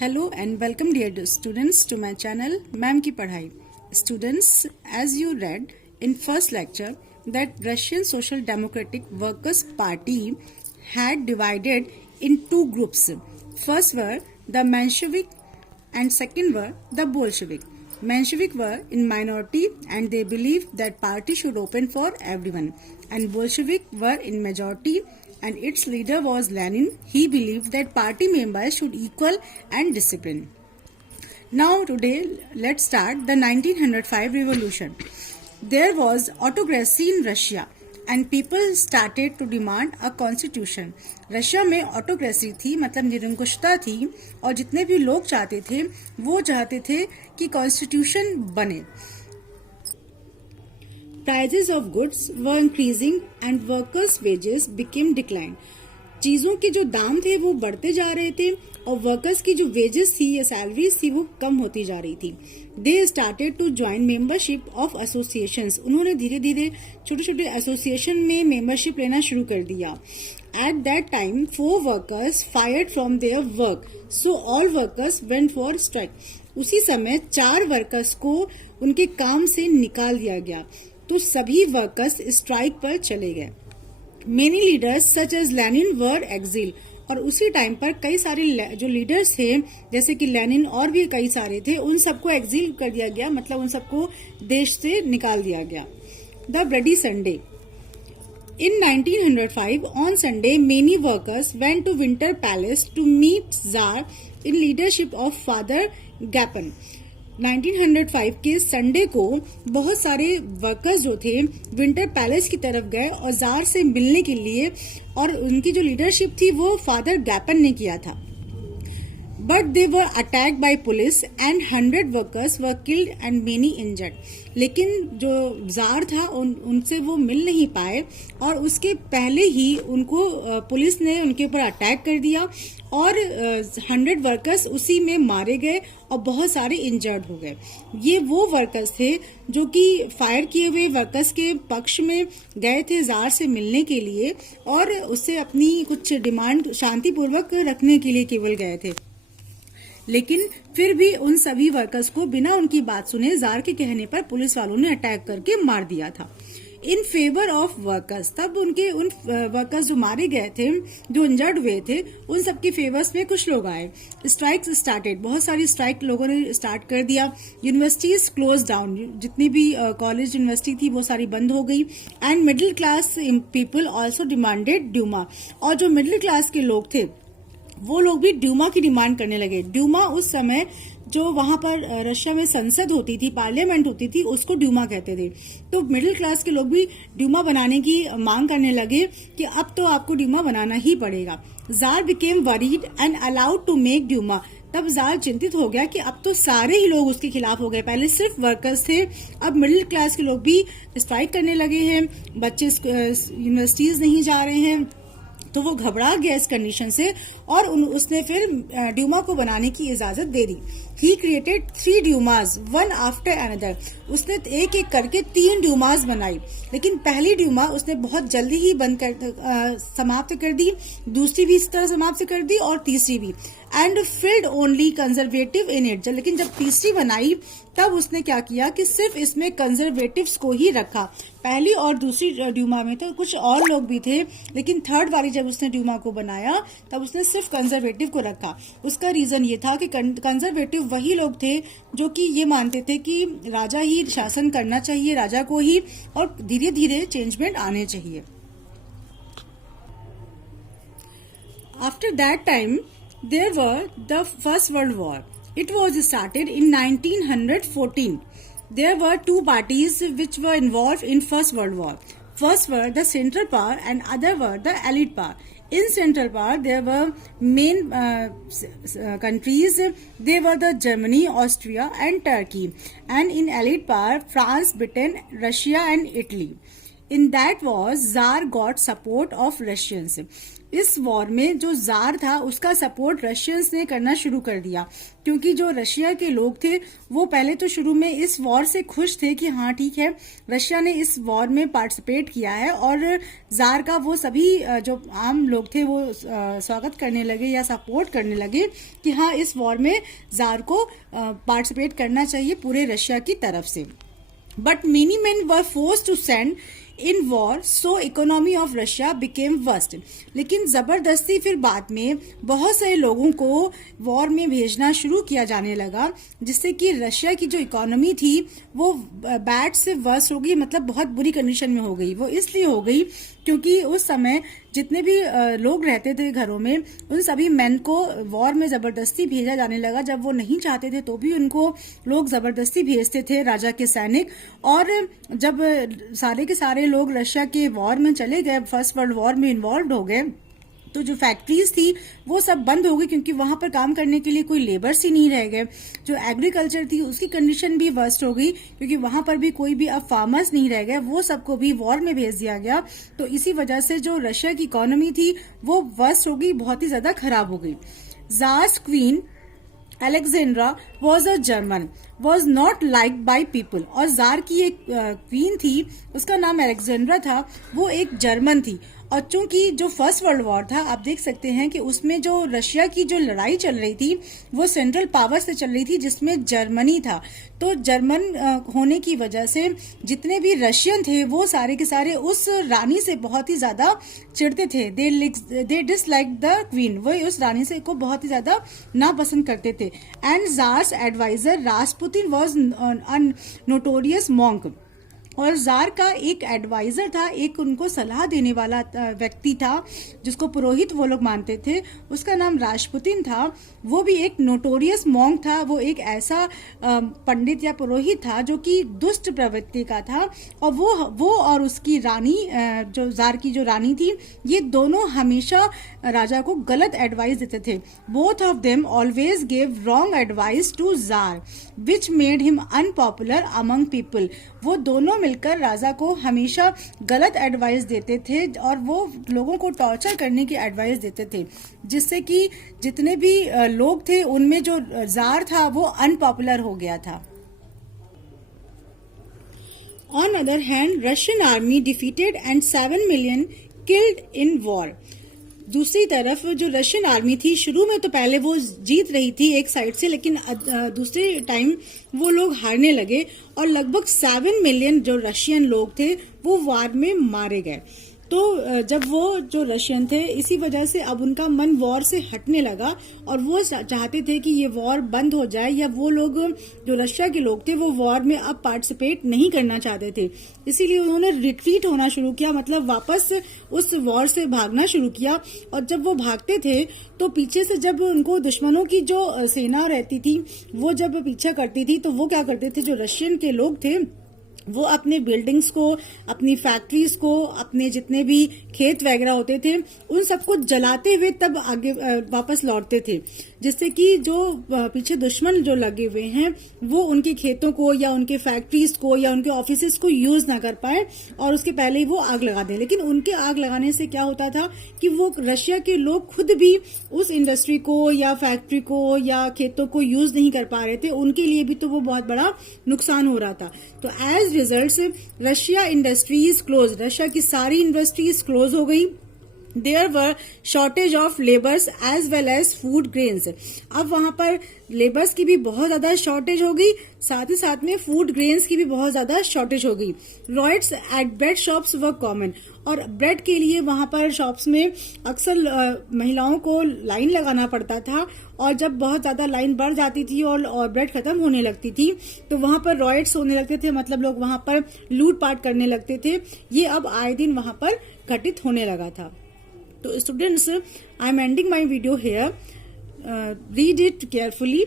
Hello and welcome dear students to my channel Ma'am की पढ़ाई. Students, as you read in first lecture that Russian Social Democratic Workers Party had divided in two groups. First were the Menshevik and second were the Bolshevik. Menshevik were in minority and they believed that party should open for everyone, and Bolshevik were in majority and its leader was Lenin. He believed that party members should equal and discipline. Now today let's start the 1905 revolution. There was autocracy in Russia and people started to demand a constitution. Russia में autocracy थी, मतलब निरंकुशता थी और जितने भी लोग चाहते थे वो चाहते थे कि कॉन्स्टिट्यूशन बने. Prices of goods were increasing and workers' wages became declined. चीजों के जो दाम थे वो बढ़ते जा रहे थे और वर्कर्स की जो वेजेस थी या सैलरीज थी वो कम होती जा रही थी. They started to join membership of associations. उन्होंने धीरे धीरे छोटे छोटे एसोसिएशन में मेंबरशिप लेना शुरू कर दिया. At that time 4 workers fired from their work, so all workers went for strike. उसी समय 4 वर्कर्स को उनके काम से निकाल दिया गया तो सभी वर्कर्स स्ट्राइक पर चले गए. Many leaders such as Lenin were exiled. और उसी टाइम पर कई सारे जो लीडर्स थे जैसे कि लेनिन और भी कई सारे थे, उन सबको एक्सिल कर दिया गया, मतलब उन सबको देश से निकाल दिया गया. The bloody Sunday. In 1905, on Sunday, many workers went to Winter Palace to meet Tsar in leadership of Father Gapon. 1905 के संडे को बहुत सारे वर्कर्स जो थे विंटर पैलेस की तरफ गए और जार से मिलने के लिए, और उनकी जो लीडरशिप थी वो फादर गैपन ने किया था. But they were attack by police and 100 workers were killed and many injured. लेकिन जो जार था उनसे वो मिल नहीं पाए और उसके पहले ही उनको पुलिस ने उनके ऊपर अटैक कर दिया और 100 वर्कर्स उसी में मारे गए और बहुत सारे इंजर्ड हो गए. ये वो वर्कर्स थे जो कि फायर किए हुए वर्कर्स के पक्ष में गए थे जार से मिलने के लिए और उससे अपनी कुछ डिमांड शांतिपूर्वक रखने के लिए केवल गए थे. लेकिन फिर भी उन सभी वर्कर्स को बिना उनकी बात सुने जार के कहने पर पुलिस वालों ने अटैक करके मार दिया था. इन फेवर ऑफ वर्कर्स, तब उन वर्कर्स जो मारे गए थे, जो इंजर्ड हुए थे, उन सबके फेवर्स में कुछ लोग आए. Strikes started. बहुत सारी स्ट्राइक लोगों ने स्टार्ट कर दिया. Universities close down. जितनी भी कॉलेज यूनिवर्सिटी थी वो सारी बंद हो गई. And middle class people also demanded Duma. और जो मिडिल क्लास के लोग थे वो लोग भी ड्यूमा की डिमांड करने लगे. ड्यूमा उस समय जो वहां पर रशिया में संसद होती थी, पार्लियामेंट होती थी, उसको ड्यूमा कहते थे. तो मिडिल क्लास के लोग भी ड्यूमा बनाने की मांग करने लगे कि अब तो आपको ड्यूमा बनाना ही पड़ेगा. Czar became worried and allowed to make Duma. तब जार चिंतित हो गया कि अब तो सारे ही लोग उसके खिलाफ हो गए. पहले सिर्फ वर्कर्स थे, अब मिडिल क्लास के लोग भी स्ट्राइक करने लगे हैं, बच्चे यूनिवर्सिटीज नहीं जा रहे हैं. तो वो घबरा गया इस कंडीशन से और उसने फिर ड्यूमा को बनाने की इजाजत दे दी. He created 3 Dumas one after another. उसने एक एक करके 3 ड्यूमास बनाई. लेकिन पहली ड्यूमा उसने बहुत जल्दी ही समाप्त कर दी, दूसरी भी इस तरह समाप्त कर दी और तीसरी भी. And field only conservative in it. लेकिन जब तीसरी बनाई तब उसने क्या किया कि सिर्फ इसमें कंजर्वेटिव्स को ही रखा. पहली और दूसरी ड्यूमा में तो कुछ और लोग भी थे, लेकिन थर्ड वाली जब उसने ड्यूमा को बनाया तब उसने सिर्फ कंजर्वेटिव को रखा. उसका रीजन ये था कि कंजर्वेटिव वही लोग थे जो कि ये मानते थे कि राजा ही शासन करना चाहिए, राजा को ही, और धीरे धीरे चेंजमेंट आने चाहिए. After that time there were the First World War. It was started in 1914. There were 2 parties which were involved in First World War. First were the Central Power and other were the Allied Power. In Central Power there were main countries. They were the Germany, Austria and Turkey. And in Allied Power, France, Britain, Russia and Italy. In that war, Tsar got support of Russians. इस war में जो jar था उसका support Russians ने करना शुरू कर दिया, क्योंकि जो रशिया के लोग थे वो पहले तो शुरू में इस वॉर से खुश थे कि हाँ ठीक है, रशिया ने इस वॉर में पार्टिसिपेट किया है, और जार का वो सभी जो आम लोग थे वो स्वागत करने लगे या सपोर्ट करने लगे कि हाँ इस वॉर में जार को पार्टिसिपेट करना चाहिए पूरे रशिया की तरफ से। But many men were forced to send in war, so economy of Russia became worst. लेकिन जबरदस्ती फिर बाद में बहुत सारे लोगों को वॉर में भेजना शुरू किया जाने लगा, जिससे कि रशिया की जो इकोनॉमी थी वो बैड से वर्स्ट हो गई, मतलब बहुत बुरी कंडीशन में हो गई। वो इसलिए हो गई क्योंकि उस समय जितने भी लोग रहते थे घरों में, उन सभी मैन को वॉर में जबरदस्ती भेजा जाने लगा। जब वो नहीं चाहते थे तो भी उनको लोग जबरदस्ती भेजते थे, राजा के सैनिक। और जब सारे के सारे लोग रशिया के वॉर में चले गए, फर्स्ट वर्ल्ड वॉर में इन्वॉल्व हो गए, तो जो फैक्ट्रीज थी वो सब बंद हो गई, क्योंकि वहां पर काम करने के लिए कोई लेबर्स ही नहीं रह गए। जो एग्रीकल्चर थी उसकी कंडीशन भी वर्स्ट हो गई, क्योंकि वहां पर भी कोई भी अब फार्मर्स नहीं रह गए, वो सबको भी वॉर में भेज दिया गया। तो इसी वजह से जो रशिया की इकोनॉमी थी वो वर्स्ट हो गई, बहुत ही ज्यादा खराब हो गई। Tsar's queen Alexandra was a German, was not like by people. और जार की एक क्वीन थी, उसका नाम अलेक्जेंड्रा था, वो एक जर्मन थी। और चूंकि जो फर्स्ट वर्ल्ड वॉर था, आप देख सकते हैं कि उसमें जो रशिया की जो लड़ाई चल रही थी वो सेंट्रल पावर से चल रही थी, जिसमें जर्मनी था। तो जर्मन होने की वजह से जितने भी रशियन थे वो सारे के सारे उस रानी से बहुत ही ज्यादा चिढ़ते थे। दे डिसलाइक द क्वीन, वो उस रानी से को बहुत ही ज्यादा नापसंद करते थे। And Tsar's adviser Rasputin was notorious monk. और जार का एक एडवाइजर था, एक उनको सलाह देने वाला व्यक्ति था, जिसको पुरोहित वो लोग मानते थे, उसका नाम रास्पुतिन था। वो भी एक नोटोरियस मॉन्क था, वो एक ऐसा पंडित या पुरोहित था जो कि दुष्ट प्रवृत्ति का था। और वो और उसकी रानी, जो जार की जो रानी थी, ये दोनों हमेशा राजा को गलत एडवाइस देते थे। Both of them always gave wrong advice to czar which made him unpopular among people. वो दोनों मिलकर राजा को हमेशा गलत एडवाइस देते थे और वो लोगों को टॉर्चर करने की एडवाइस देते थे, जिससे कि जितने भी लोग थे उनमें जो जार था वो अनपॉपुलर हो गया था। On other hand Russian army defeated and 7 million killed in war. दूसरी तरफ जो रशियन आर्मी थी, शुरू में तो पहले वो जीत रही थी एक साइड से, लेकिन दूसरे टाइम वो लोग हारने लगे और लगभग 7 million जो रशियन लोग थे वो वार में मारे गए। तो जब वो जो रशियन थे, इसी वजह से अब उनका मन वॉर से हटने लगा और वो चाहते थे कि ये वॉर बंद हो जाए, या वो लोग जो रशिया के लोग थे वो वॉर में अब पार्टिसिपेट नहीं करना चाहते थे। इसीलिए उन्होंने रिट्रीट होना शुरू किया, मतलब वापस उस वॉर से भागना शुरू किया। और जब वो भागते थे तो पीछे से जब उनको दुश्मनों की जो सेना रहती थी वो जब पीछा करती थी, तो वो क्या करते थे, जो रशियन के लोग थे वो अपने बिल्डिंग्स को, अपनी फैक्ट्रीज को, अपने जितने भी खेत वगैरह होते थे उन सबको जलाते हुए तब आगे वापस लौटते थे, जिससे कि जो पीछे दुश्मन जो लगे हुए हैं वो उनके खेतों को या उनके फैक्ट्रीज को या उनके ऑफिसेज को यूज ना कर पाए और उसके पहले ही वो आग लगा दें। लेकिन उनके आग लगाने से क्या होता था कि वो रशिया के लोग खुद भी उस इंडस्ट्री को या फैक्ट्री को या खेतों को यूज नहीं कर पा रहे थे, उनके लिए भी तो वो बहुत बड़ा नुकसान हो रहा था। तो as result Russia industries close, Russia की सारी इंडस्ट्रीज क्लोज हो गई। There were shortage of labours as well as food grains. अब वहां पर लेबर्स की भी बहुत ज्यादा शॉर्टेज हो गई, साथ ही साथ में फूड ग्रेन्स की भी बहुत ज्यादा शॉर्टेज हो गई। Riots at bread shops were common, और ब्रेड के लिए वहां पर शॉप्स में अक्सर महिलाओं को लाइन लगाना पड़ता था, और जब बहुत ज्यादा लाइन बढ़ जाती थी और ब्रेड खत्म होने लगती थी तो वहां पर रॉयट्स होने लगते थे, मतलब लोग वहां पर लूटपाट करने लगते थे। ये अब आए दिन वहां पर घटित होने लगा था। तो students, I am ending my video hair. Read it carefully